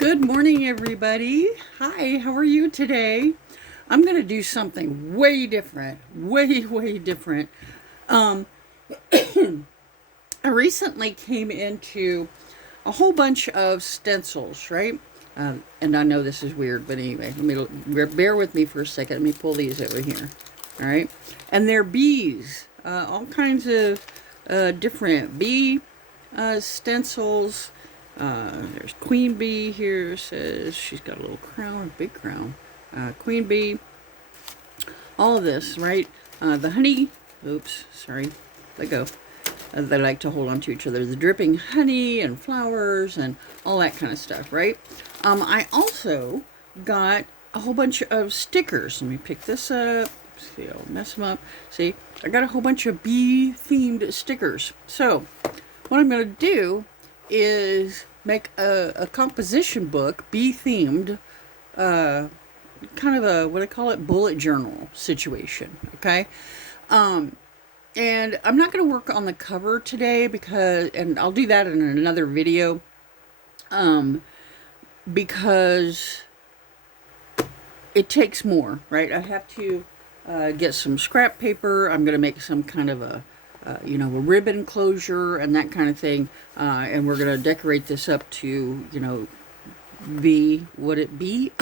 Good morning, everybody. Hi, how are you today? I'm going to do something way different, way different. Um, I recently came into a whole bunch of stencils, right? And I know this is weird, but anyway, bear with me for a second. Let me pull these over here. All right, and they're bees, all kinds of different bee stencils. There's queen bee here. Says she's got a little crown, a big crown. Queen bee. All of this, right? The honey. Oops, sorry. Let go. They like to hold on to each other. The dripping honey and flowers and all that kind of stuff, right? I also got a whole bunch of stickers. Let me pick this up. See, I'll mess them up. See, I got a whole bunch of bee-themed stickers. So, what I'm going to do is make a composition book, bee-themed, kind of a, what I call it, bullet journal situation, okay? And I'm not going to work on the cover today and I'll do that in another video, because it takes more, right? I have to get some scrap paper. I'm going to make some kind of a ribbon closure and that kind of thing. And we're going to decorate this up to, be what it be,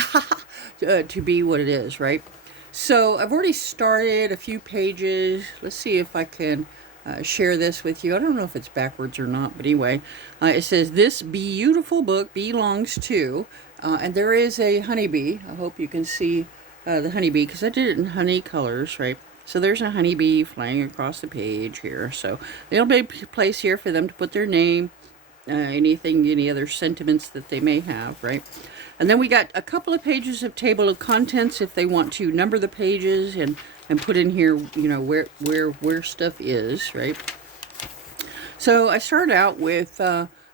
to be what it is, right? So I've already started a few pages. Let's see if I can share this with you. I don't know if it's backwards or not, but anyway, it says, "This beautiful book belongs to," and there is a honeybee. I hope you can see the honeybee, because I did it in honey colors, right? So there's a honeybee flying across the page here. So there'll be a place here for them to put their name, any other sentiments that they may have, right? And then we got a couple of pages of table of contents if they want to number the pages and put in here, where stuff is, right? So I started out with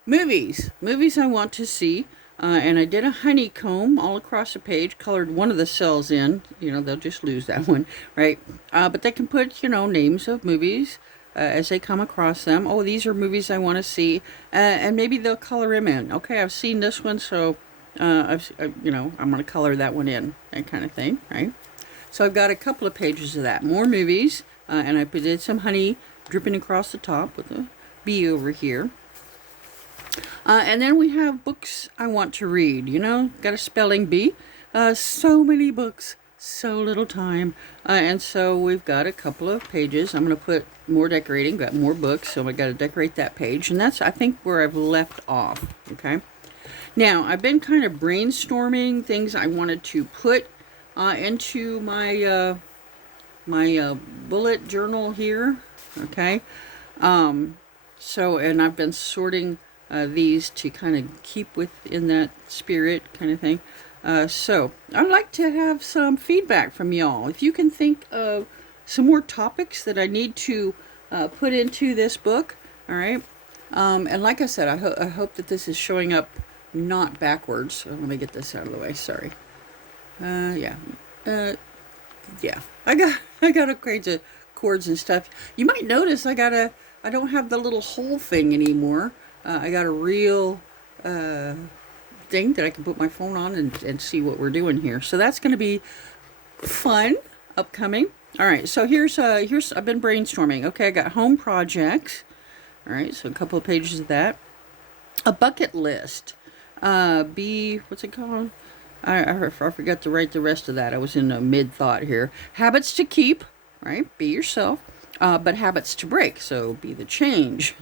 movies I want to see. And I did a honeycomb all across the page, colored one of the cells in. They'll just lose that one, right? But they can put, names of movies as they come across them. Oh, these are movies I want to see. And maybe they'll color them in. Okay, I've seen this one, so, I'm going to color that one in, that kind of thing, right? So I've got a couple of pages of that. More movies, and I did some honey dripping across the top with a bee over here. And then we have books I want to read, got a spelling bee. So many books, so little time. And so we've got a couple of pages. I'm going to put more decorating, got more books, so I got to decorate that page. And that's, I think, where I've left off, okay? Now, I've been kind of brainstorming things I wanted to put into my, bullet journal here, okay? And I've been sorting these to kind of keep within that spirit kind of thing. So I'd like to have some feedback from y'all. If you can think of some more topics that I need to put into this book, all right? And like I said, I hope that this is showing up not backwards. So let me get this out of the way. Sorry. Yeah. I got a kinds of cords and stuff. You might notice I don't have the little hole thing anymore. I got a real thing that I can put my phone on and see what we're doing here. So that's going to be fun, upcoming. All right, so here's I've been brainstorming. Okay, I got home projects. All right, so a couple of pages of that. A bucket list. What's it called? I forgot to write the rest of that. I was in a mid-thought here. Habits to keep, right? Be yourself. But habits to break, so be the change.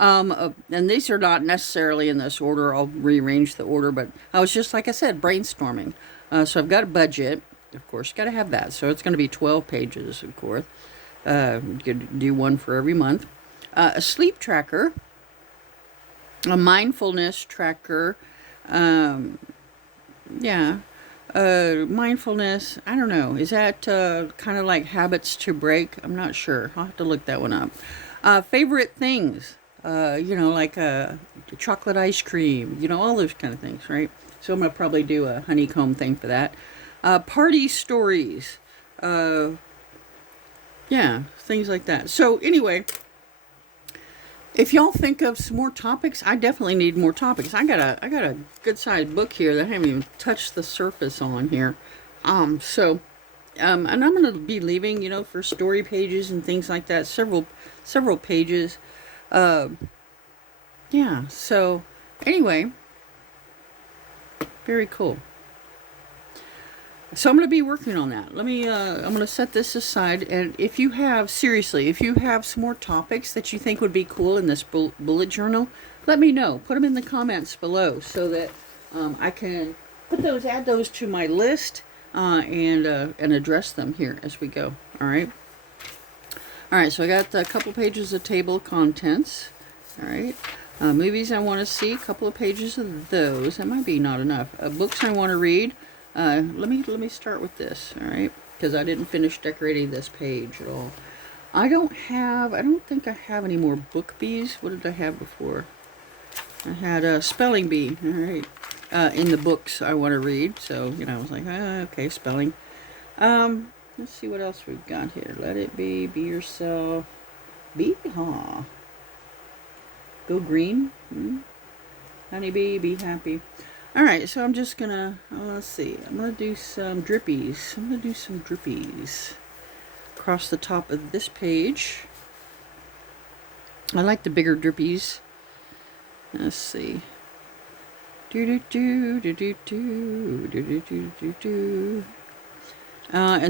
And these are not necessarily in this order. I'll rearrange the order, but I was just, like I said, brainstorming. So I've got a budget. Of course, got to have that. So it's going to be 12 pages, of course. You could do one for every month. A sleep tracker. A mindfulness tracker. Mindfulness, I don't know. Is that kind of like habits to break? I'm not sure. I'll have to look that one up. Favorite things. Like chocolate ice cream. All those kind of things, right? So I'm going to probably do a honeycomb thing for that. Party stories. Things like that. So anyway, If y'all think of some more topics, I definitely need more topics. I got a good sized book here that I haven't even touched the surface on here. And I'm gonna be leaving, for story pages and things like that. Several pages. Uh, yeah. So anyway, very cool. So I'm going to be working on that. I'm going to set this aside. And if you have, seriously, if you have some more topics that you think would be cool in this bullet journal, let me know. Put them in the comments below so that I can add those to my list, and address them here as we go. All right. All right. So I got a couple pages of table of contents. All right. Movies I want to see, a couple of pages of those. That might be not enough. Books I want to read. Let me start with this, all right? Because I didn't finish decorating this page at all. I don't think I have any more book bees. What did I have before? I had a spelling bee, all right, in the books I want to read. So, I was like, okay, spelling. Let's see what else we've got here. Let it be yourself. Be, Go green. Honeybee, be happy. All right, so I'm just gonna, let's see, I'm gonna do some drippies. Across the top of this page. I like the bigger drippies. Let's see. And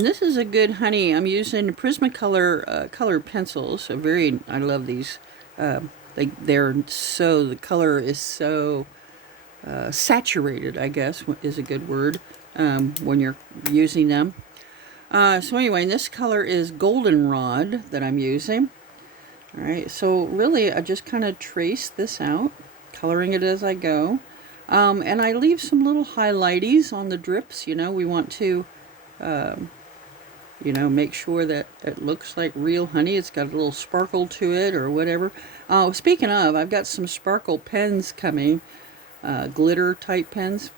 this is a good honey. I'm using Prismacolor colored pencils. I love these. The color is so saturated, I guess is a good word, when you're using them. So anyway, this color is goldenrod that I'm using. All right, so really I just kind of trace this out, coloring it as I go. And I leave some little highlighties on the drips. We want to, make sure that it looks like real honey. It's got a little sparkle to it or whatever. Speaking of, I've got some sparkle pens coming. Glitter type pens,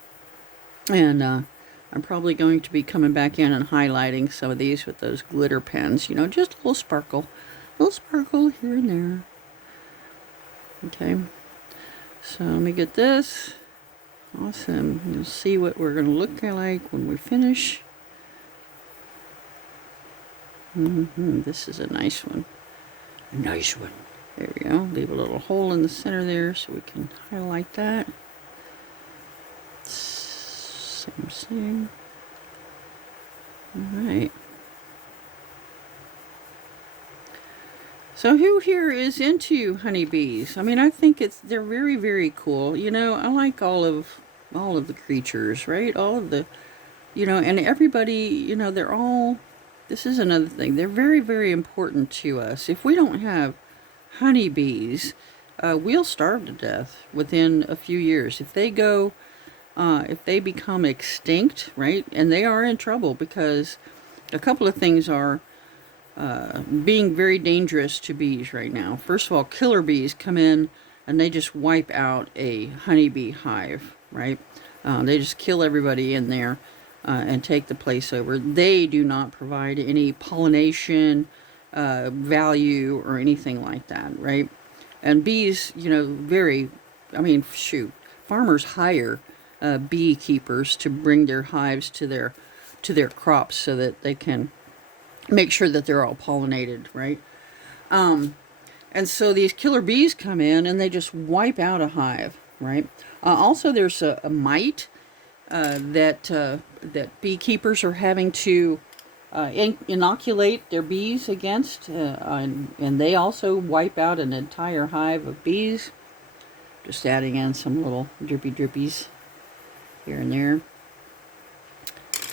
and I'm probably going to be coming back in and highlighting some of these with those glitter pens, just a little sparkle here and there. Okay, so let me get this. Awesome. You'll see what we're going to look like when we finish. This is a nice one. There we go. Leave a little hole in the center there so we can highlight that. Same. Alright. So who here is into honeybees? I mean, I think they're very, very cool. I like all of the creatures, right? All of the, and everybody, they're all, this is another thing. They're very, very important to us. If we don't have honeybees, we'll starve to death within a few years. If they become extinct, right, and they are in trouble because a couple of things are being very dangerous to bees right now. First of all, killer bees come in and they just wipe out a honeybee hive, right? They just kill everybody in there and take the place over. They do not provide any pollination value or anything like that, right? And bees, farmers hire beekeepers to bring their hives to their crops so that they can make sure that they're all pollinated, right? And so these killer bees come in and they just wipe out a hive, right? Also, there's a mite that beekeepers are having to inoculate their bees against, and they also wipe out an entire hive of bees. Just adding in some little drippies here and there.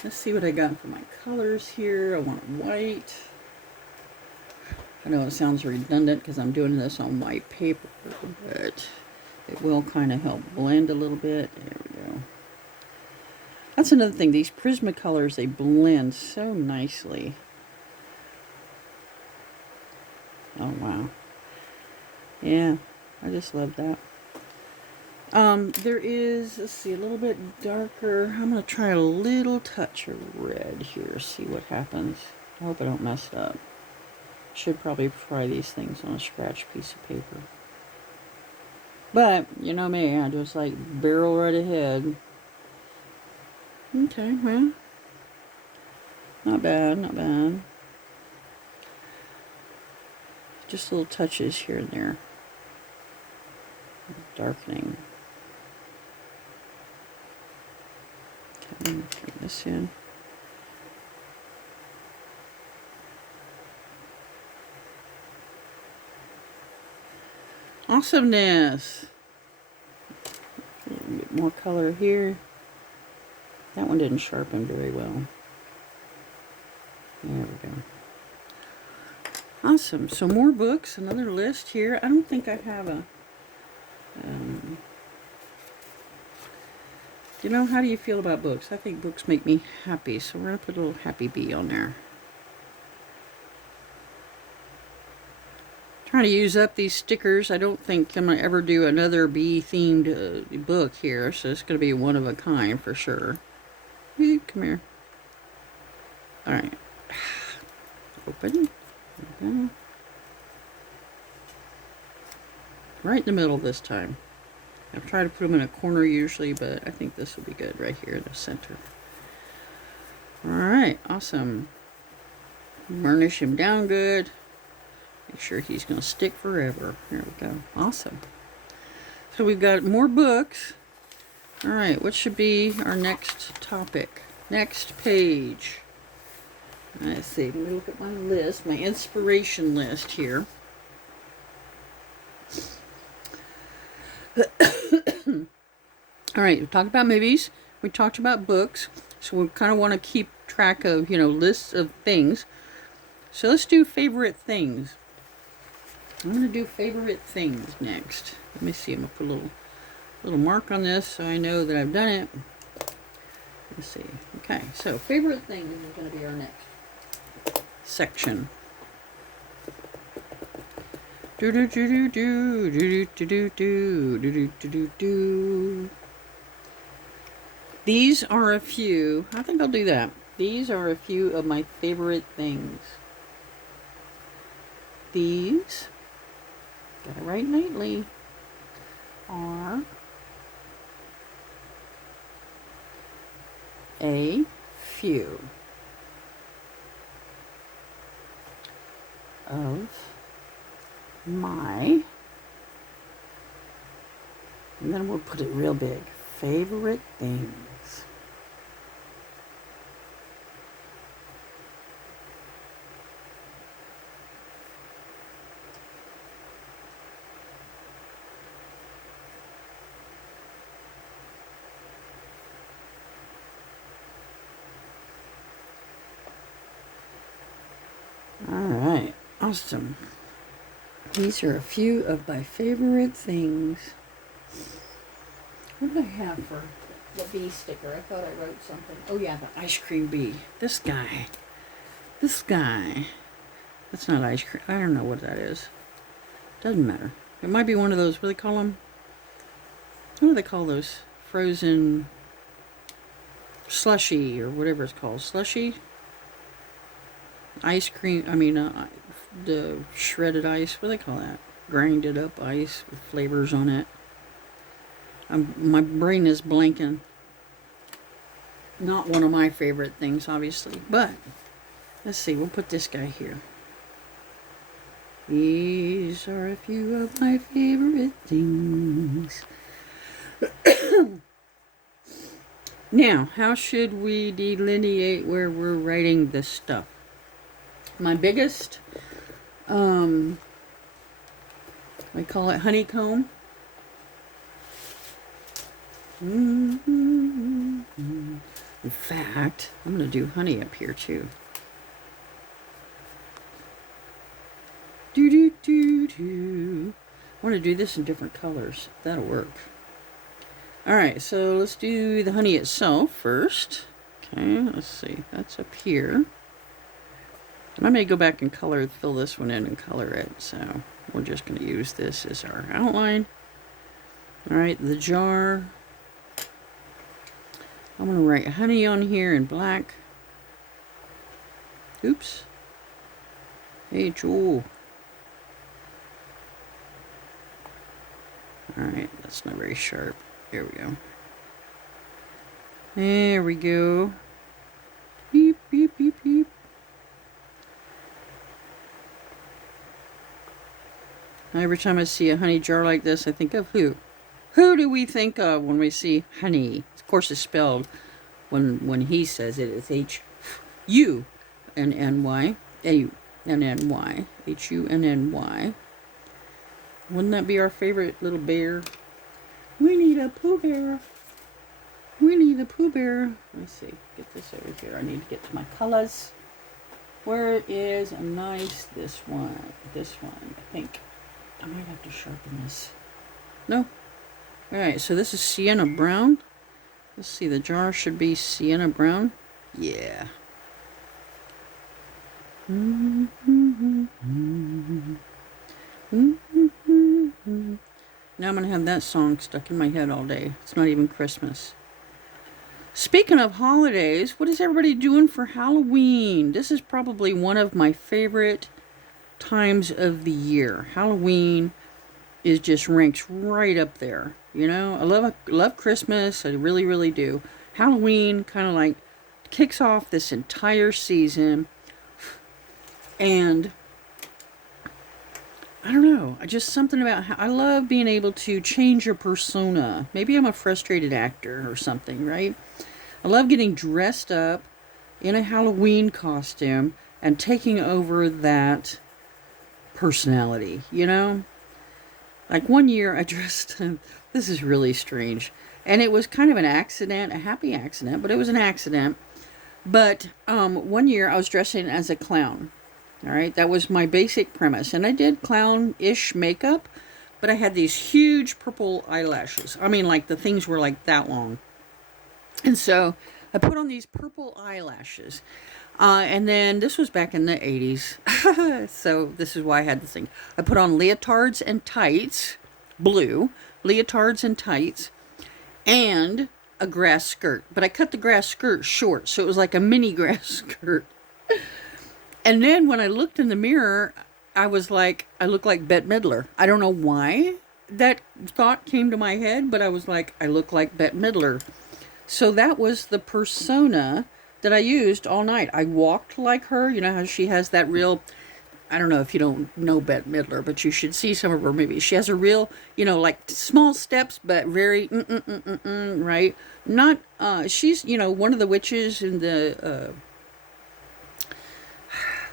Let's see what I got for my colors here. I want white. I know it sounds redundant because I'm doing this on white paper, but it will kind of help blend a little bit. There we go. That's another thing. These Prismacolors, they blend so nicely. Oh, wow. Yeah, I just love that. There is, let's see, a little bit darker. I'm going to try a little touch of red here, see what happens. I hope I don't mess it up. Should probably try these things on a scratch piece of paper. But, you know me, I just like barrel right ahead. Okay, well, not bad, not bad. Just little touches here and there. Darkening. Okay, bring this in. Awesomeness. A little bit more color here. That one didn't sharpen very well. There we go. Awesome. So more books, another list here. I don't think I have a... you know, how do you feel about books? I think books make me happy, so we're going to put a little happy bee on there. Trying to use up these stickers. I don't think I'm going to ever do another bee-themed book here, so it's going to be one of a kind for sure. Hey, come here. Alright. Open. Okay. Right in the middle this time. I've tried to put them in a corner usually, but I think this will be good right here in the center. Alright, awesome. Burnish him down good. Make sure he's going to stick forever. There we go. Awesome. So we've got more books. Alright, what should be our next topic? Next page. Let's see. Let me look at my list, my inspiration list here. Alright, we talked about movies. We talked about books. So we kind of want to keep track of, you know, lists of things. So let's do favorite things. I'm going to do favorite things next. Let me see. I'm going to put a little mark on this so I know that I've done it. Let's see. Okay, so favorite things is going to be our next section. Do do do do do do do do do do do do. These are a few. I think I'll do that. These are a few of my favorite things. These, gotta write neatly, are a few of my, and then we'll put it real big, favorite things. Alright, awesome. These are a few of my favorite things. What did I have for the bee sticker? I thought I wrote something. Oh yeah, the ice cream bee. This guy. This guy. That's not ice cream. I don't know what that is. Doesn't matter. It might be one of those, what do they call them? What do they call those? Frozen slushy or whatever it's called. Slushy? Ice cream, I mean, the shredded ice, what do they call that? Grinded up ice with flavors on it. My brain is blanking. Not one of my favorite things, obviously, but let's see, we'll put this guy here. These are a few of my favorite things. Now, how should we delineate where we're writing this stuff? My biggest, I call it honeycomb. In fact, I'm going to do honey up here too. Do. I want to do this in different colors. That'll work. Alright, so let's do the honey itself first. Okay, let's see. That's up here. And I may go back and fill this one in and color it. So we're just going to use this as our outline. Alright, the jar. I'm going to write honey on here in black. Oops. Hey, Joel. Alright, that's not very sharp. There we go. There we go. Beep, beep, beep, beep. Every time I see a honey jar like this, I think of who? Who do we think of when we see honey? Of course, it's spelled when he says it, it's H-U-N-N-Y. A-U-N-N-Y. H-U-N-N-Y. Wouldn't that be our favorite little bear? We need a Pooh Bear. We need a Pooh Bear. Let's see. Get this over here. I need to get to my colors. Where is a nice, this one, I think. I might have to sharpen this. No. Alright, so this is sienna brown. Let's see, the jar should be sienna brown. Yeah. Now I'm going to have that song stuck in my head all day. It's not even Christmas. Speaking of holidays, what is everybody doing for Halloween? This is probably one of my favorite times of the year. Halloween is just ranks right up there. You know, I love Christmas. I really, really do. Halloween kind of like kicks off this entire season. And I don't know, just something about how I love being able to change your persona. Maybe I'm a frustrated actor or something, right? I love getting dressed up in a Halloween costume and taking over that personality, you know? Like one year I dressed, this is really strange, and it was kind of an accident, a happy accident, but it was an accident. But one year I was dressing as a clown. All right, that was my basic premise. And I did clown-ish makeup, but I had these huge purple eyelashes. I mean, like the things were like that long. And so I put on these purple eyelashes. And then this was back in the 80s. So this is why I had this thing. I put on leotards and tights, blue, leotards and tights, and a grass skirt. But I cut the grass skirt short, so it was like a mini grass skirt. And then when I looked in the mirror, I was like, I look like Bette Midler. I don't know why that thought came to my head, but I was like, I look like Bette Midler. So that was the persona that I used all night. I walked like her. You know how she has that real, I don't know if you don't know Bette Midler, but you should see some of her movies. She has a real, you know, like small steps, but very, right? Not, she's, you know, one of the witches in the,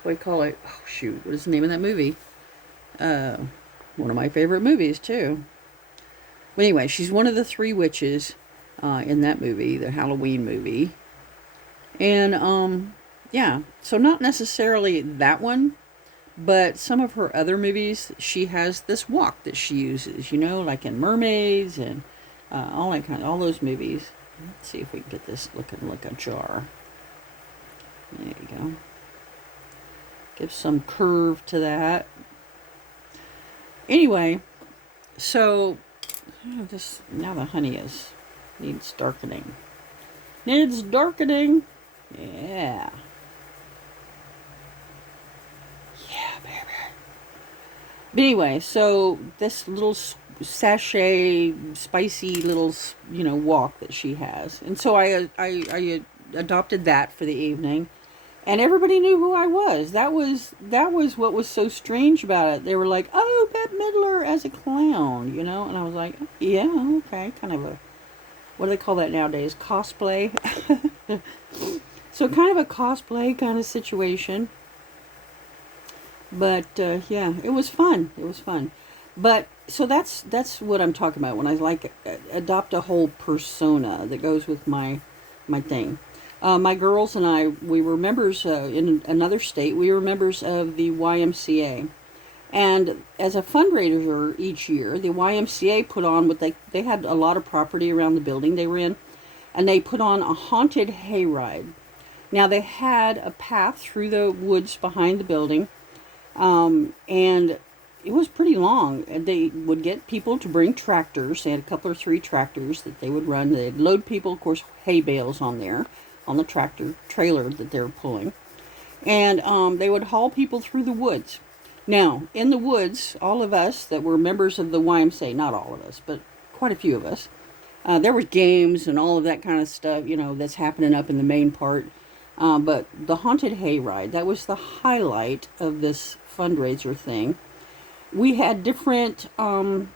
what do you call it? Oh, shoot. What is the name of that movie? One of my favorite movies, too. But anyway, she's one of the three witches in that movie, the Halloween movie. And, yeah. So not necessarily that one, but some of her other movies, she has this walk that she uses, you know, like in Mermaids and all that kind of, all those movies. Let's see if we can get this looking like a jar. There you go. Give some curve to that. Anyway, so this now the honey needs darkening. Needs darkening. Yeah. Yeah, baby. But anyway, so this little sachet, spicy little, you know, walk that she has, and so I adopted that for the evening. And everybody knew who I was. That was what was so strange about it. They were like, "Oh, Bette Midler as a clown," you know. And I was like, "Yeah, okay." Kind of a, what do they call that nowadays? Cosplay. So kind of a cosplay kind of situation. But yeah, it was fun. It was fun. But so that's what I'm talking about when I like adopt a whole persona that goes with my thing. My girls and I, we were members in another state. We were members of the YMCA. And as a fundraiser each year, the YMCA put on what they had a lot of property around the building they were in. And they put on a haunted hayride. Now, they had a path through the woods behind the building. And it was pretty long. They would get people to bring tractors. They had a couple or three tractors that they would run. They'd load people, of course, hay bales on there, on the tractor trailer that they were pulling. And they would haul people through the woods. Now, in the woods, all of us that were members of the YMCA, not all of us, but quite a few of us, there were games and all of that kind of stuff, that's happening up in the main part. But the haunted hayride, that was the highlight of this fundraiser thing. We had different, what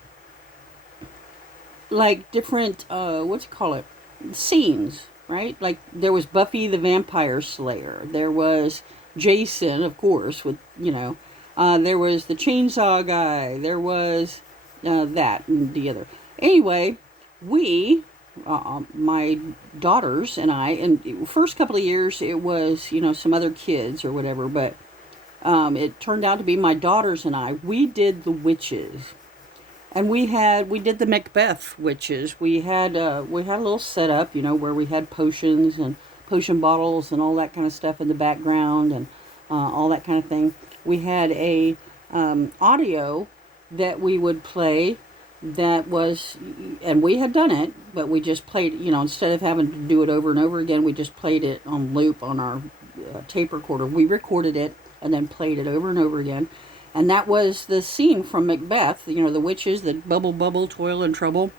you call it, scenes, right? Like there was Buffy the Vampire Slayer. There was Jason, of course, there was the chainsaw guy. There was that and the other. Anyway, my daughters and I, and first couple of years it was, some other kids or whatever, but it turned out to be my daughters and I. We did the witches. And we did the Macbeth witches. We had a little setup, where we had potions and potion bottles and all that kind of stuff in the background and all that kind of thing. We had a audio that we would play that was, and we had done it, but we just played, instead of having to do it over and over again, we just played it on loop on our tape recorder. We recorded it and then played it over and over again. And that was the scene from Macbeth, the witches that bubble, toil, and trouble.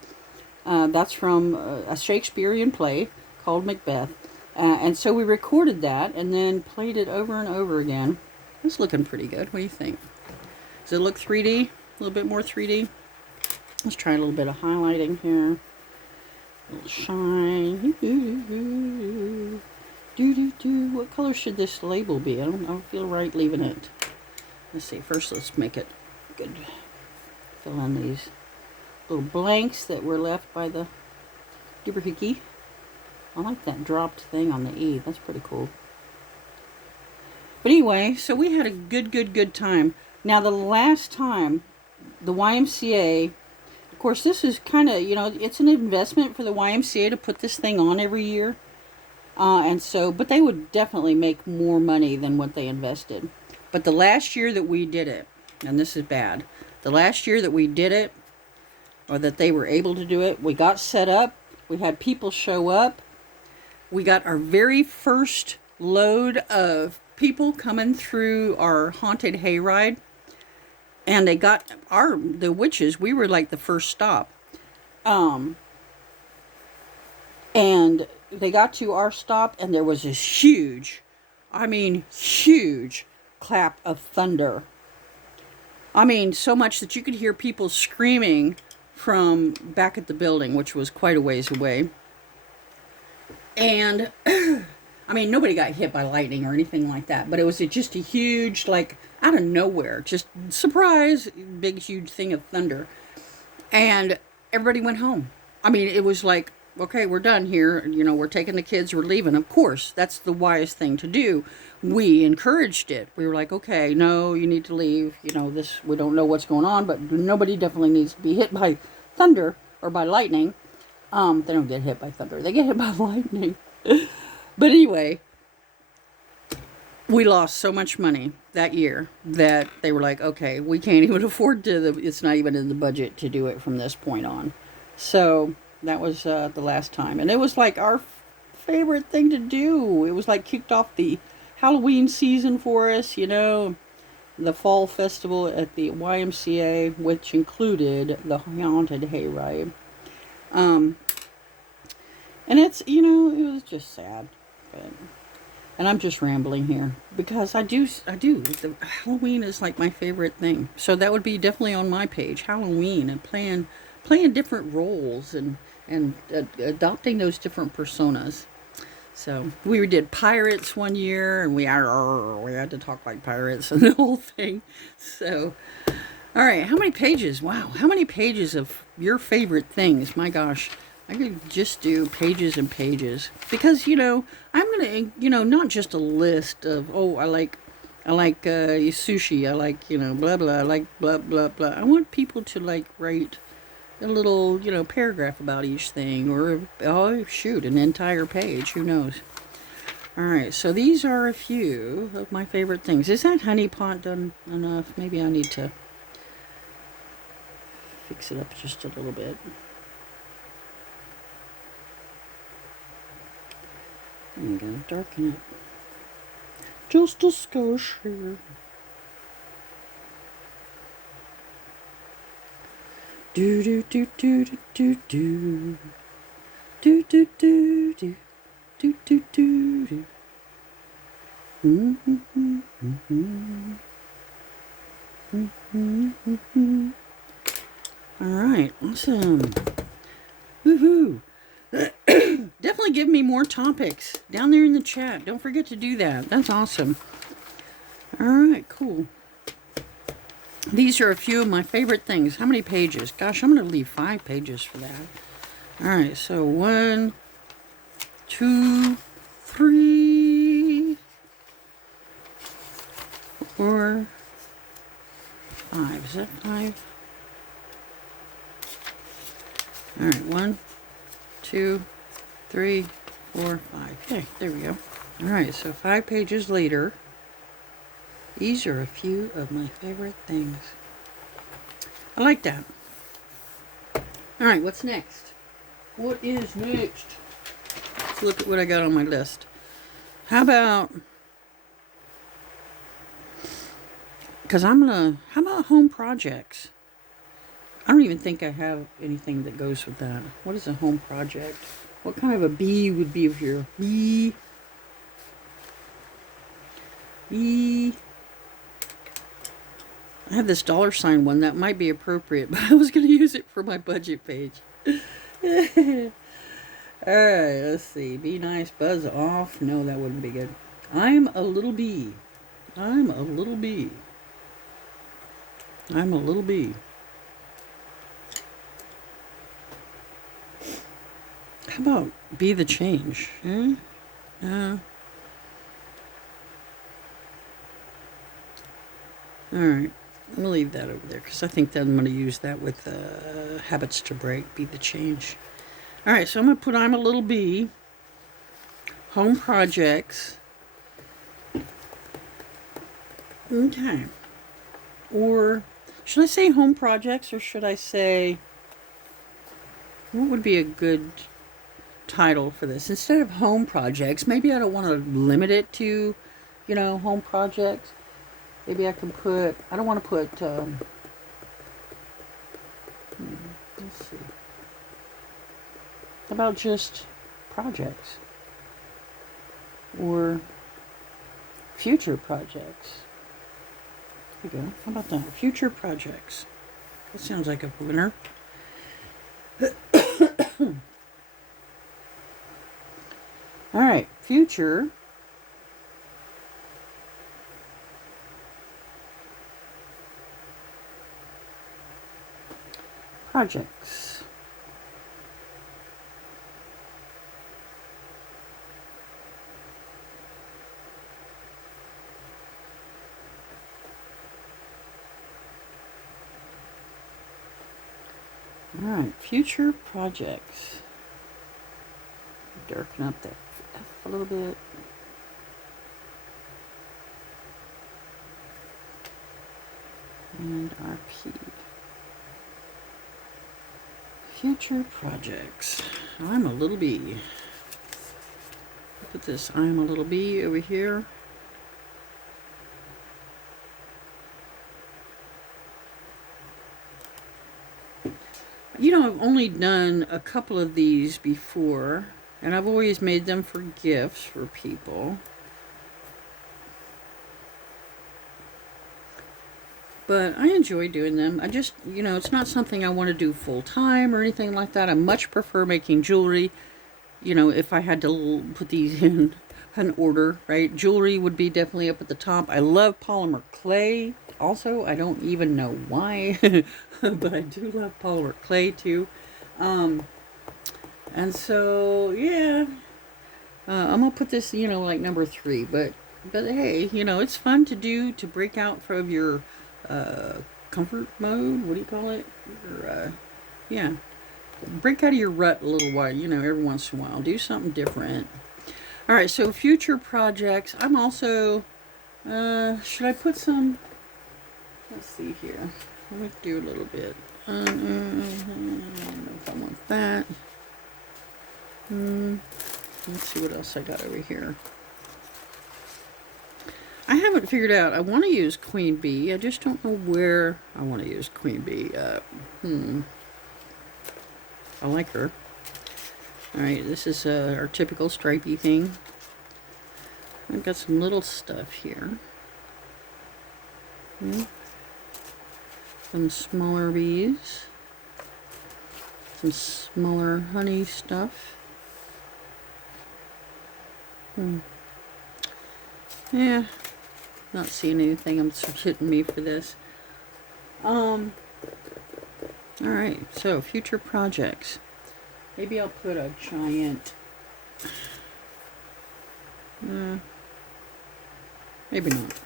That's from a Shakespearean play called Macbeth. And so we recorded that and then played it over and over again. It's looking pretty good. What do you think? Does it look 3D? A little bit more 3D? Let's try a little bit of highlighting here. A little shine. What color should this label be? I don't feel right leaving it. Let's see, first let's make it good. Fill in these little blanks that were left by the doohickey. I like that dropped thing on the E. That's pretty cool. But anyway, so we had a good time. Now the last time, the YMCA, of course this is kind of, it's an investment for the YMCA to put this thing on every year. But they would definitely make more money than what they invested. But the last year that we did it, and this is bad, the last year that we did it, or that they were able to do it, we got set up, we had people show up, we got our very first load of people coming through our haunted hayride, and they got the witches, we were like the first stop. And they got to our stop, and there was this huge clap of thunder. So much that you could hear people screaming from back at the building, which was quite a ways away. And nobody got hit by lightning or anything like that, but it was just a huge, like, out of nowhere, just surprise, big, huge thing of thunder. And everybody went home. It was like, okay, we're done here. We're taking the kids, we're leaving. Of course, that's the wise thing to do. We encouraged it. We were like, okay, no, you need to leave. We don't know what's going on, but nobody definitely needs to be hit by thunder or by lightning. They don't get hit by thunder. They get hit by lightning. But anyway, we lost so much money that year that they were like, okay, we can't even afford it's not even in the budget to do it from this point on. So that was the last time. And it was like our favorite thing to do. It was like kicked off the Halloween season for us, the fall festival at the YMCA, which included the haunted hayride. And it's, it was just sad. And I'm just rambling here because I do. The Halloween is like my favorite thing. So that would be definitely on my page, Halloween, and playing different roles and adopting those different personas. So we did pirates one year, and we had to talk like pirates and the whole thing. So, all right, how many pages? Wow, how many pages of your favorite things? My gosh, I could just do pages and pages because I'm gonna not just a list of I like sushi. I like blah blah. I like blah blah blah. I want people to like write a little, paragraph about each thing, or, an entire page, who knows. All right, so these are a few of my favorite things. Is that honey pot done enough? Maybe I need to fix it up just a little bit. I'm going to darken it just a skosh here. Do do do do do do do. Do do do do do do do do. All right, awesome. Woohoo! Definitely give me more topics down there in the chat. Don't forget to do that. That's awesome. All right, cool. These are a few of my favorite things. How many pages? Gosh, I'm going to leave 5 pages for that. All right, so 1, 2, 3, 4, 5. Is that 5? All right, 1, 2, 3, 4, 5. Okay, there we go. All right, so 5 pages later, these are a few of my favorite things. I like that. All right, what's next? What is next? Let's look at what I got on my list. How about, how about home projects? I don't even think I have anything that goes with that. What is a home project? What kind of a bee would be here? Bee. I have this $sign one that might be appropriate, but I was going to use it for my budget page. Alright, let's see. Be nice, buzz off. No, that wouldn't be good. I'm a little bee. I'm a little bee. I'm a little bee. How about be the change? Alright, we'll leave that over there because I think that I'm going to use that with habits to break, be the change. Alright, so I'm going to put I'm a little bee, home projects. Okay. Or should I say home projects or should I say, what would be a good title for this? Instead of home projects, maybe I don't want to limit it to, home projects. Maybe I can put, I don't want to put, let's see. How about just projects? Or future projects? There we go. How about that? Future projects. That sounds like a winner. All right, future projects. All right, future projects. Darken up that F a little bit. And RP. Future projects. I'm a little bee. Put this I'm a little bee over here. I've only done a couple of these before, and I've always made them for gifts for people. But I enjoy doing them. I just, it's not something I want to do full time or anything like that. I much prefer making jewelry. If I had to put these in an order, right? Jewelry would be definitely up at the top. I love polymer clay. Also, I don't even know why, but I do love polymer clay too. And so, yeah, I'm going to put this, like number 3. But hey, it's fun to do, to break out from your comfort mode. What do you call it? Or, yeah. Break out of your rut a little while, every once in a while. Do something different. All right, so future projects. I'm also, should I put some, let's see here. Let me do a little bit. I don't know if I want that. Let's see what else I got over here. I haven't figured out. I want to use queen bee. I just don't know where I want to use queen bee. I like her. Alright, this is our typical stripey thing. I've got some little stuff here. Some smaller bees. Some smaller honey stuff. Yeah, not seeing anything that's hitting me for this. Alright, so future projects. Maybe I'll put a giant... maybe not.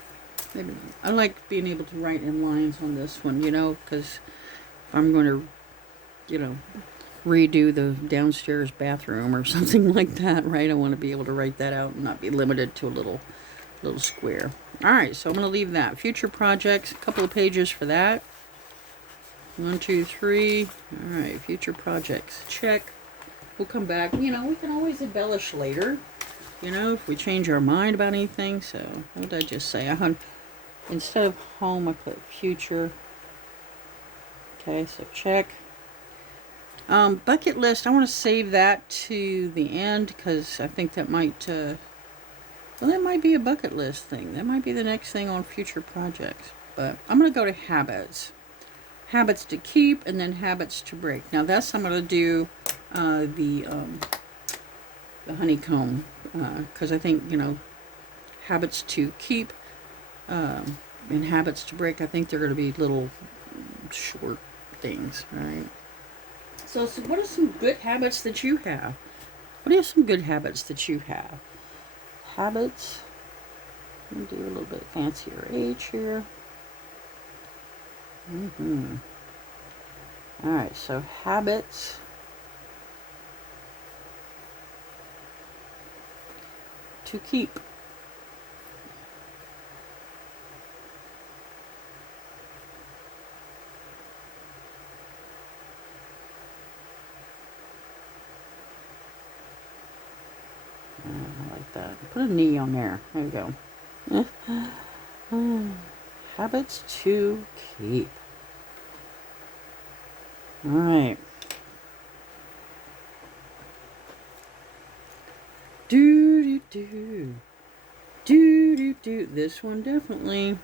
Maybe not. I like being able to write in lines on this one, you know, because if I'm going to, you know, redo the downstairs bathroom or something like that, right? I want to be able to write that out and not be limited to a little square. Alright, so I'm going to leave that. Future projects, a couple of pages for that. 1, 2, 3. Alright, future projects. Check. We'll come back. You know, we can always embellish later. You know, if we change our mind about anything. So, what did I just say? Instead of home, I put future. Okay, so check. Bucket list, I want to save that to the end because I think that might, well, that might be a bucket list thing. That might be the next thing on future projects. But I'm going to go to habits. Habits to keep and then habits to break. Now that's, I'm going to do the honeycomb because I think, you know, habits to keep and habits to break, I think they're going to be little short things, right? So what are some good habits that you have? What are some good habits that you have? Habits. Let me do a little bit fancier H here. Alright, so habits to keep. I like that. Put a knee on there. There we go. Habits to keep. Alright. Do. This one definitely.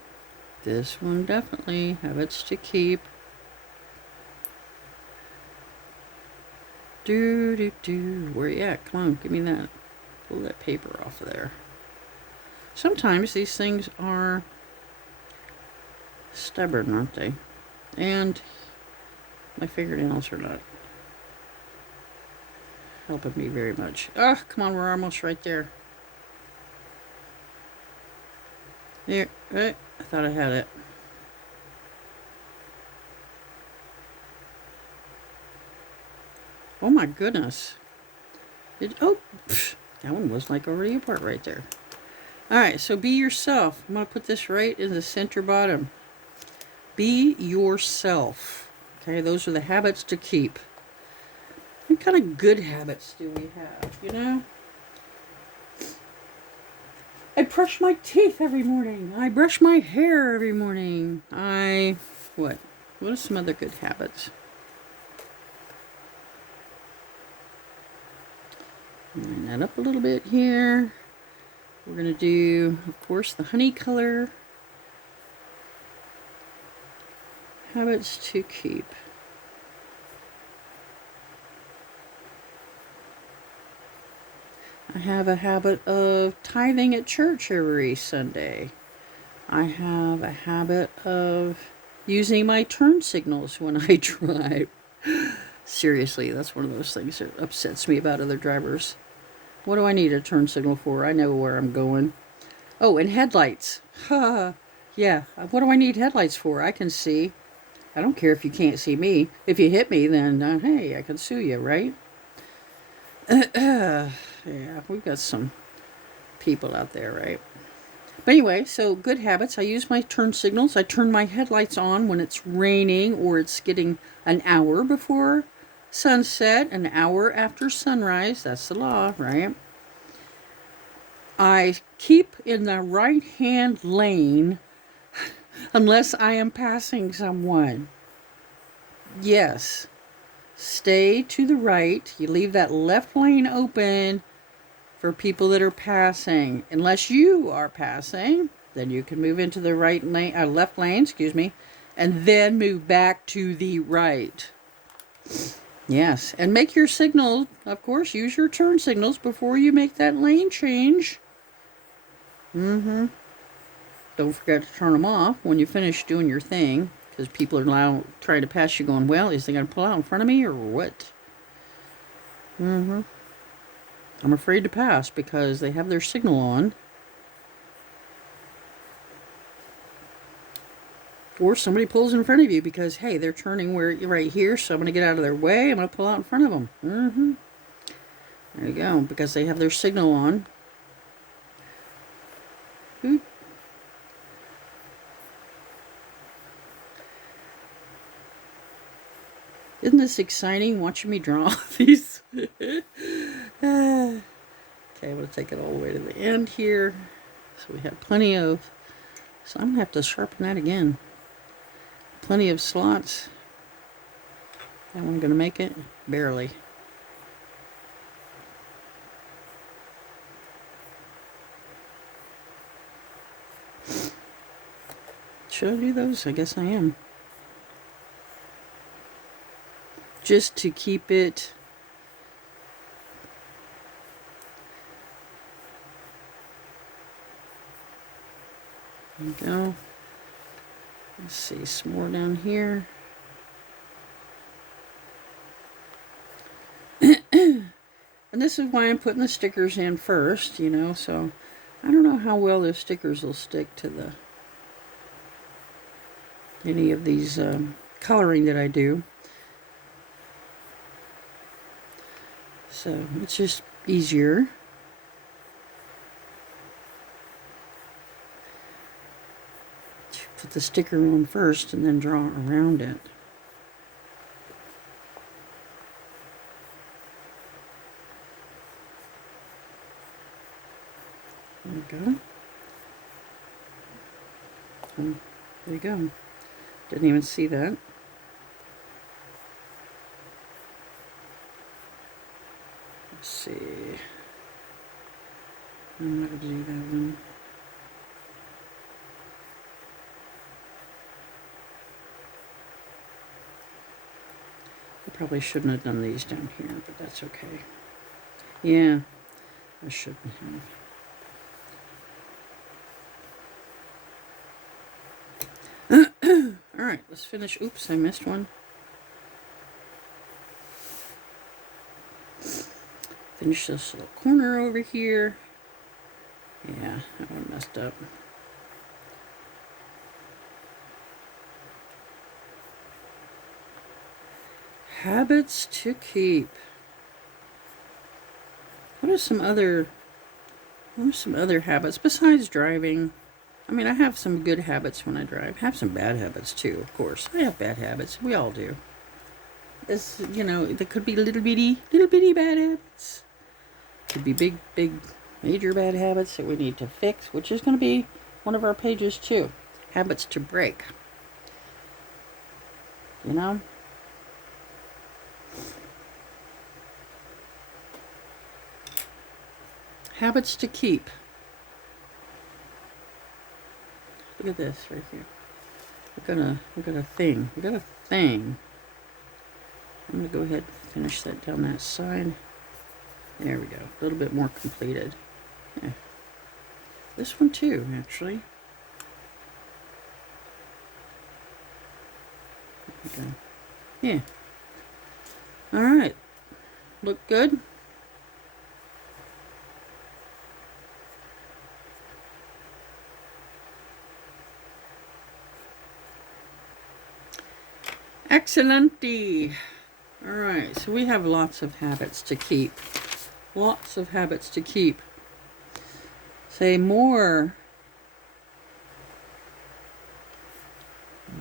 This one definitely. Habits to keep. Where you at? Come on, give me that. Pull that paper off of there. Sometimes these things are stubborn, aren't they? And my fingernails are not helping me very much. Oh, come on, we're almost right there. There, I thought I had it. Oh my goodness. Oh, that one was like already apart right there. Alright, so be yourself. I'm going to put this right in the center bottom. Be yourself. Okay, those are the habits to keep. What kind of good habits do we have, you know? I brush my teeth every morning. I brush my hair every morning. What are some other good habits? Line that up a little bit here. We're going to do, of course, the honey color. Habits to keep. I have a habit of tithing at church every Sunday. I have a habit of using my turn signals when I drive. Seriously, that's one of those things that upsets me about other drivers. What do I need a turn signal for? I know where I'm going. Oh, and headlights. Yeah, what do I need headlights for? I can see. I don't care if you can't see me. If you hit me, then, hey, I can sue you, right? Yeah, we've got some people out there, right? But anyway, so good habits. I use my turn signals. I turn my headlights on when it's raining or it's getting an hour before sunset, an hour after sunrise. That's the law, right? I keep in the right-hand lane unless I am passing someone. Yes. stay to the right. You leave that left lane open for people that are passing. Unless you are passing, then you can move into the right lane, left lane, excuse me, and then move back to the right. Yes, and make your signal, of course, use your turn signals before you make that lane change. Don't forget to turn them off when you finish doing your thing, because people are now trying to pass you going, well, is they going to pull out in front of me or what? I'm afraid to pass because they have their signal on. Or somebody pulls in front of you because, hey, they're turning right here, so I'm going to get out of their way. I'm going to pull out in front of them. There you go, because they have their signal on. Oop. Isn't this exciting, watching me draw these? Okay, I'm going to take it all the way to the end here. So we have plenty of... So I'm going to have to sharpen that again. Plenty of slots. That one going to make it? Barely. Should I do those? I guess I am. Just to keep it there we go. Let's see, some more down here. And this is why I'm putting the stickers in first, you know, so I don't know how well those stickers will stick to any of these coloring that I do. So it's just easier. Put the sticker on first and then draw around it. There we go. And there you go. Didn't even see that. Let's see. I'm not going to do that one. I probably shouldn't have done these down here, but that's okay. Yeah, I shouldn't have. Alright, let's finish. Oops, I missed one. Finish this little corner over here. Yeah, that one messed up. Habits to keep. What are some other habits besides driving? I mean, I have some good habits when I drive. I have some bad habits too, of course. I have bad habits. We all do. It's, you know, there could be little bitty bad habits. Could be big, major bad habits that we need to fix, which is going to be one of our pages too. Habits to break. You know? Habits to keep. Look at this right here. We got a thing. We got a thing. I'm gonna go ahead and finish that down that side. There we go. A little bit more completed. Yeah. This one too, actually. There we go. Yeah. All right. Look good. Excellent-y. All right, so we have lots of habits to keep. Lots of habits to keep. Say more.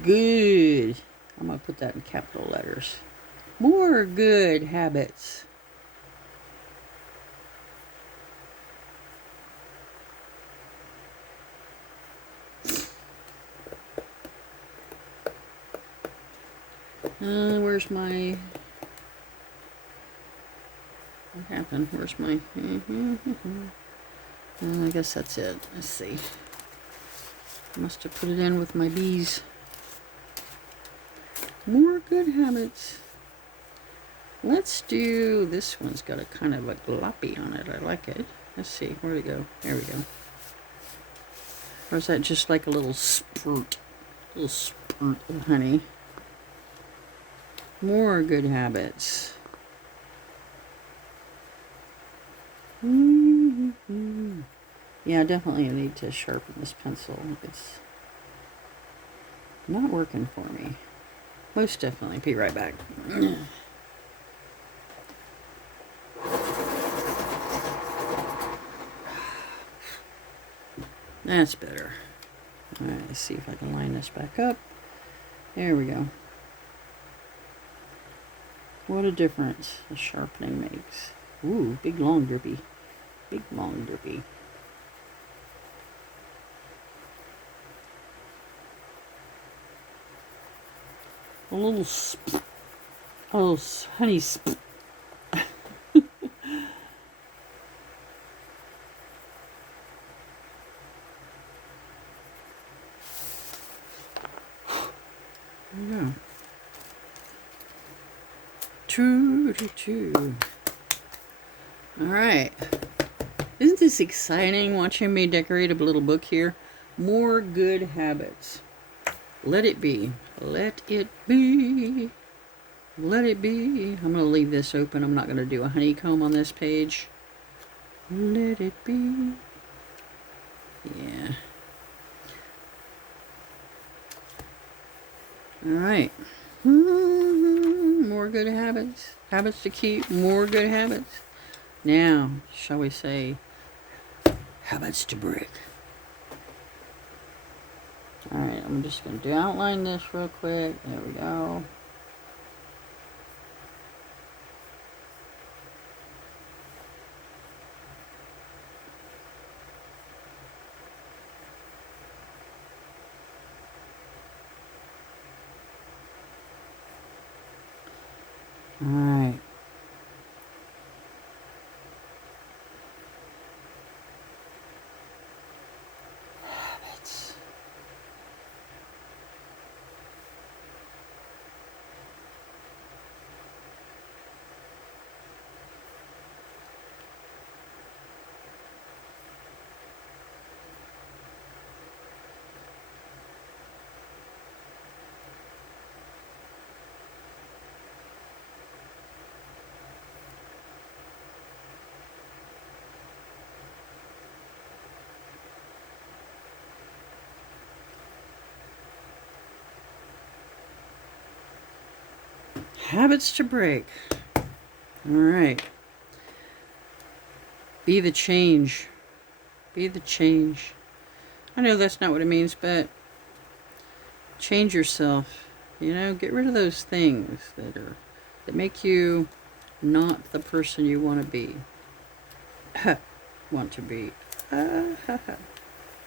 Good. I'm going to put that in capital letters. More good habits. Where's my What happened? Where's my... I guess that's it. Let's see. Must have put it in with my bees. More good habits. Let's do... This one's got a kind of a gloppy on it. I like it. Let's see. Where'd it go? There we go. Or is that just like a little spurt? A little spurt of honey. More good habits. Yeah, definitely I need to sharpen this pencil. It's not working for me. Most definitely. Be right back. That's better. Alright, let's see if I can line this back up. There we go. What a difference the sharpening makes. Ooh, big long derby. Big long derby. A little honey sp. Yeah. Two. All right. Isn't this exciting watching me decorate a little book here? More good habits. Let it be. Let it be. Let it be. I'm going to leave this open. I'm not going to do a honeycomb on this page. Let it be. Yeah. All right. More good habits. Habits to keep. More good habits. Now, shall we say, habits to break. All right, I'm just going to outline this real quick. There we go. All right. Habits. Habits to break. All right. Be the change. Be the change. I know that's not what it means, but change yourself. You know, get rid of those things that make you not the person you want to be. Want to be.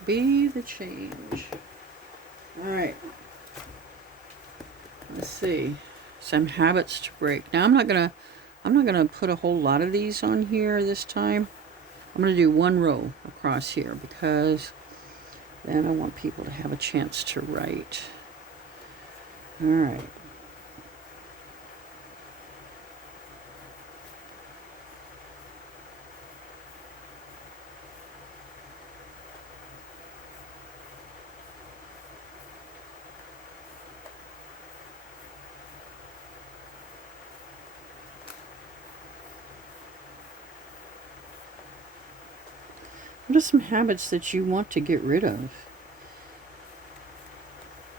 Be the change. All right. Let's see. Some habits to break. Now I'm not gonna put a whole lot of these on here this time. I'm gonna do one row across here because then I want people to have a chance to write. All right. What are some habits that you want to get rid of?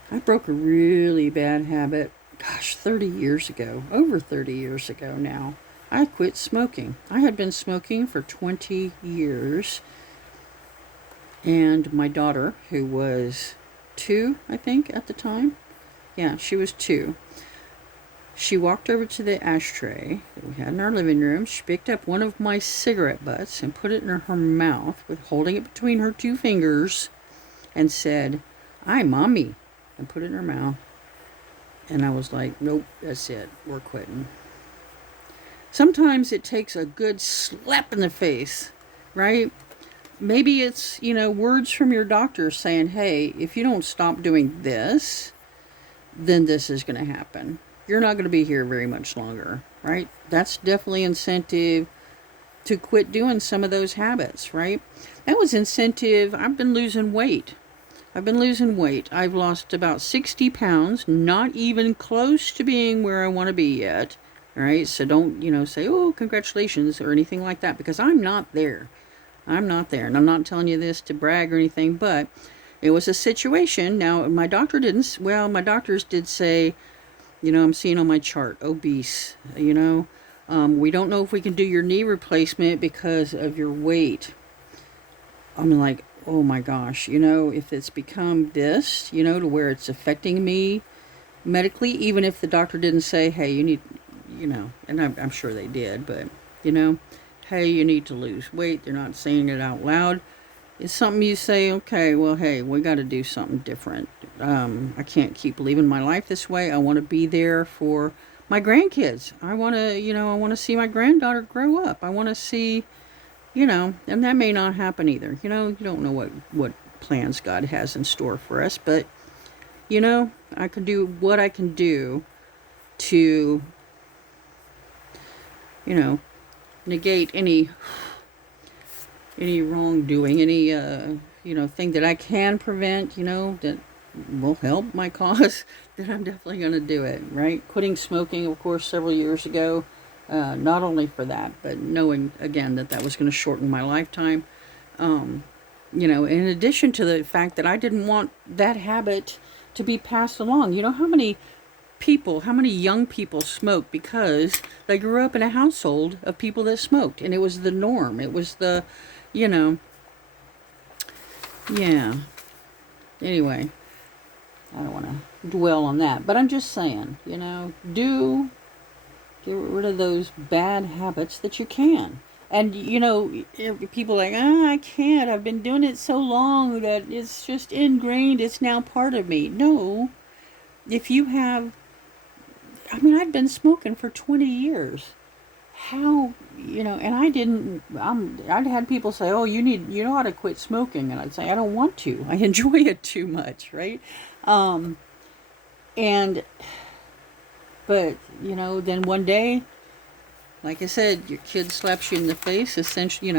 I broke a really bad habit, gosh, 30 years ago, over 30 years ago now. I quit smoking. I had been smoking for 20 years. And my daughter, who was 2, I think, at the time. Yeah, she was 2. She walked over to the ashtray that we had in our living room. She picked up one of my cigarette butts and put it in her mouth, with holding it between her 2 fingers, and said, "Hi, Mommy," and put it in her mouth. And I was like, nope, that's it. We're quitting. Sometimes it takes a good slap in the face, right? Maybe it's, words from your doctor saying, hey, if you don't stop doing this, then this is going to happen. You're not going to be here very much longer, right? That's definitely incentive to quit doing some of those habits, right? That was incentive. I've been losing weight. I've lost about 60 pounds, not even close to being where I want to be yet. All right, so don't, say, oh, congratulations or anything like that, because I'm not there. I'm not there. And I'm not telling you this to brag or anything, but it was a situation. Now, my doctors did say, I'm seeing on my chart, obese, we don't know if we can do your knee replacement because of your weight. I'm like, oh my gosh, if it's become this, to where it's affecting me medically, even if the doctor didn't say, hey, you need, and I'm sure they did, but, hey, you need to lose weight. They're not saying it out loud. It's something you say, okay, well, hey, we got to do something different. I can't keep living my life this way. I want to be there for my grandkids. I want to see my granddaughter grow up. I want to see, and that may not happen either. You don't know what plans God has in store for us, but, I can do what I can do to, negate any wrongdoing, any, thing that I can prevent, that will help my cause, then I'm definitely going to do it, right? Quitting smoking, of course, several years ago, not only for that, but knowing, again, that was going to shorten my lifetime. In addition to the fact that I didn't want that habit to be passed along. How many young people smoke because they grew up in a household of people that smoked, and it was the norm. It was the, yeah. Anyway, I don't want to dwell on that, but I'm just saying, get rid of those bad habits that you can. And, people are like, I can't. I've been doing it so long that it's just ingrained. It's now part of me. No. If you have, I've been smoking for 20 years. How, and I'd had people say, oh, you know how to quit smoking. And I'd say, I don't want to. I enjoy it too much, right? But, then one day, like I said, your kid slaps you in the face, essentially,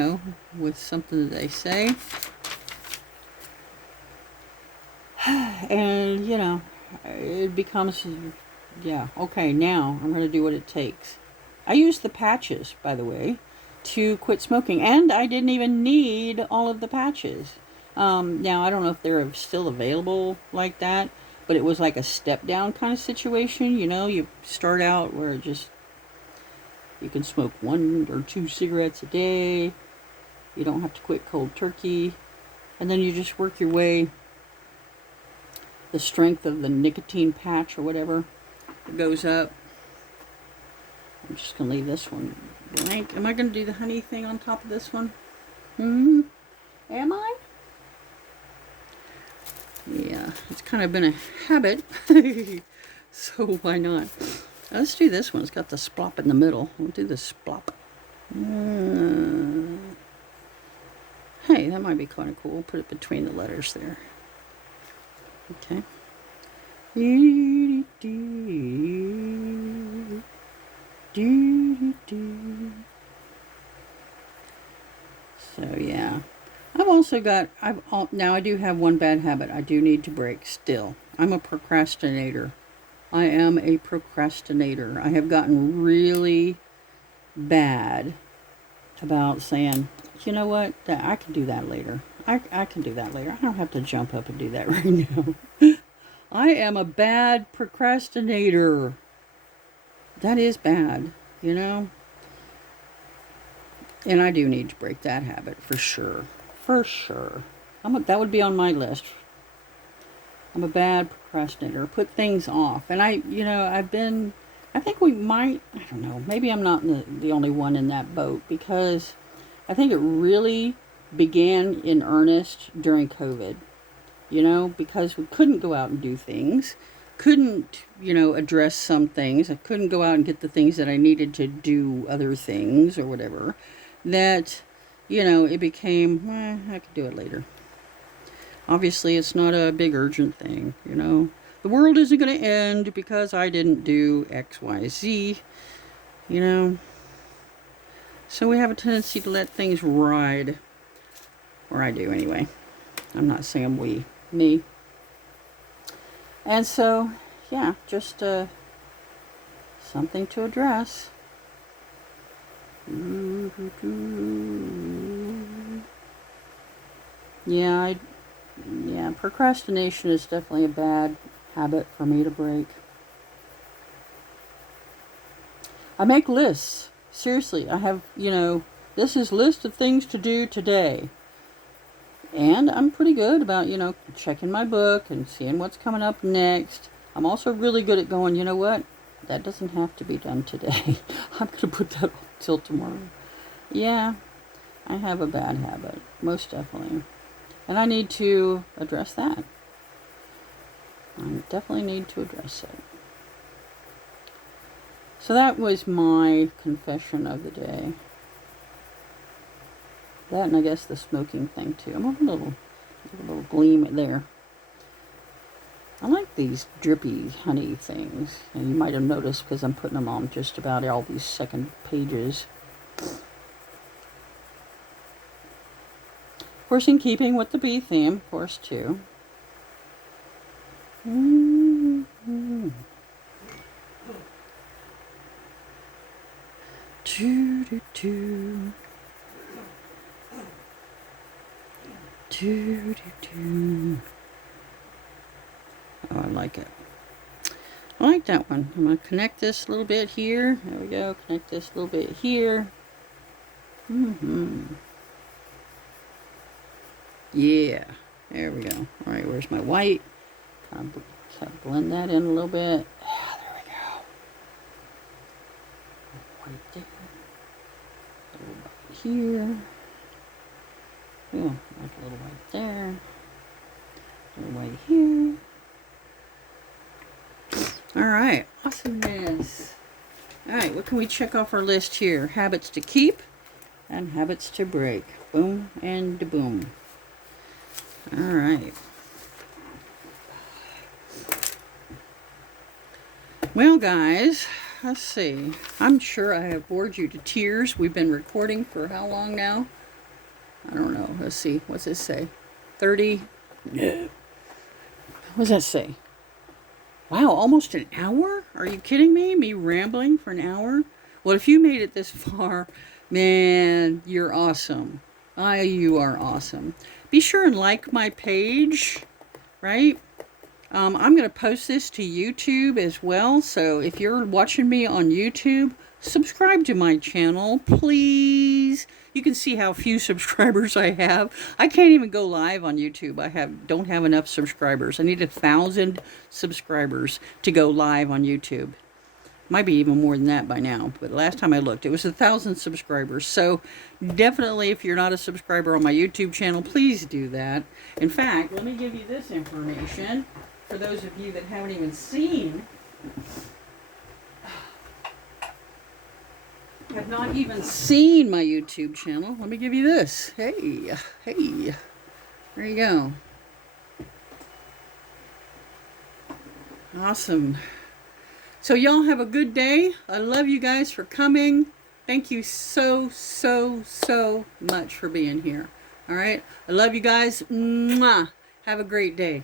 with something that they say. And, it becomes, okay, now I'm going to do what it takes. I used the patches, by the way, to quit smoking, and I didn't even need all of the patches. Now, I don't know if they're still available like that, but it was like a step-down kind of situation. You start out where you can smoke 1 or 2 cigarettes a day. You don't have to quit cold turkey. And then you just work your way, the strength of the nicotine patch or whatever goes up. I'm just going to leave this one blank. Am I going to do the honey thing on top of this one? Am I? Yeah, it's kind of been a habit. So why not? Let's do this one. It's got the splop in the middle. We'll do the splop. Hey, that might be kind of cool. We'll put it between the letters there. Okay. So yeah, now I do have one bad habit I do need to break still. I'm a procrastinator. I have gotten really bad about saying, you know what, I can do that later. I can do that later. I don't have to jump up and do that right now. I am a bad procrastinator. That is bad, And I do need to break that habit for sure. For sure. That would be on my list. I'm a bad procrastinator. Put things off. And I think we might, I don't know, maybe I'm not the only one in that boat, because I think it really began in earnest during COVID, because we couldn't go out and do things. couldn't, you know, address some things. I couldn't go out and get the things that I needed to do other things or whatever. That, you know, it became, I could do it later. Obviously, it's not a big urgent thing, you know. The world isn't going to end because I didn't do X, Y, Z, you know. So we have a tendency to let things ride. Or I do anyway. I'm not saying we, me. And so, yeah, just something to address. Yeah, procrastination is definitely a bad habit for me to break. I make lists. Seriously, I have, you know, this is list of things to do today. And I'm pretty good about, you know, checking my book and seeing what's coming up next. I'm also really good at going, you know what? That doesn't have to be done today. I'm going to put that off till tomorrow. Yeah, I have a bad habit, most definitely. And I need to address that. I definitely need to address it. So that was my confession of the day. That, and I guess the smoking thing too. I'm a little gleam there. I like these drippy honey things. And you might have noticed because I'm putting them on just about all these second pages. Of course, in keeping with the bee theme, of course, too. Mm-hmm. Oh, I like it. I like that one. I'm going to connect this a little bit here. There we go. Connect this a little bit here. Yeah. There we go. All right, where's my white? Kind of blend that in a little bit. Yeah, there we go. White there. A little white here. Oh, like a little white there. A little white here. Alright, awesomeness. Alright, what can we check off our list here? Habits to keep and habits to break. Boom and boom. Alright. Well, guys, let's see. I'm sure I have bored you to tears. We've been recording for how long now? I don't know. Let's see. What's this say? 30? No. What does that say? Wow, almost an hour? Are you kidding me? Me rambling for an hour? Well, if you made it this far, man, you're awesome. You are awesome. Be sure and like my page, right? I'm going to post this to YouTube as well. So if you're watching me on YouTube, subscribe to my channel, please. You can see how few subscribers I have. I can't even go live on YouTube. Don't have enough subscribers. I need 1,000 subscribers to go live on YouTube. Might be even more than that by now, but last time I looked, it was 1,000 subscribers. So definitely, if you're not a subscriber on my YouTube channel, please do that. In fact, let me give you this information for those of you that haven't even seen. Have not even seen my YouTube channel. Let me give you this. Hey, there you go. Awesome. So y'all have a good day. I love you guys for coming. Thank you so much for being here. All right. I love you guys. Mwah. Have a great day.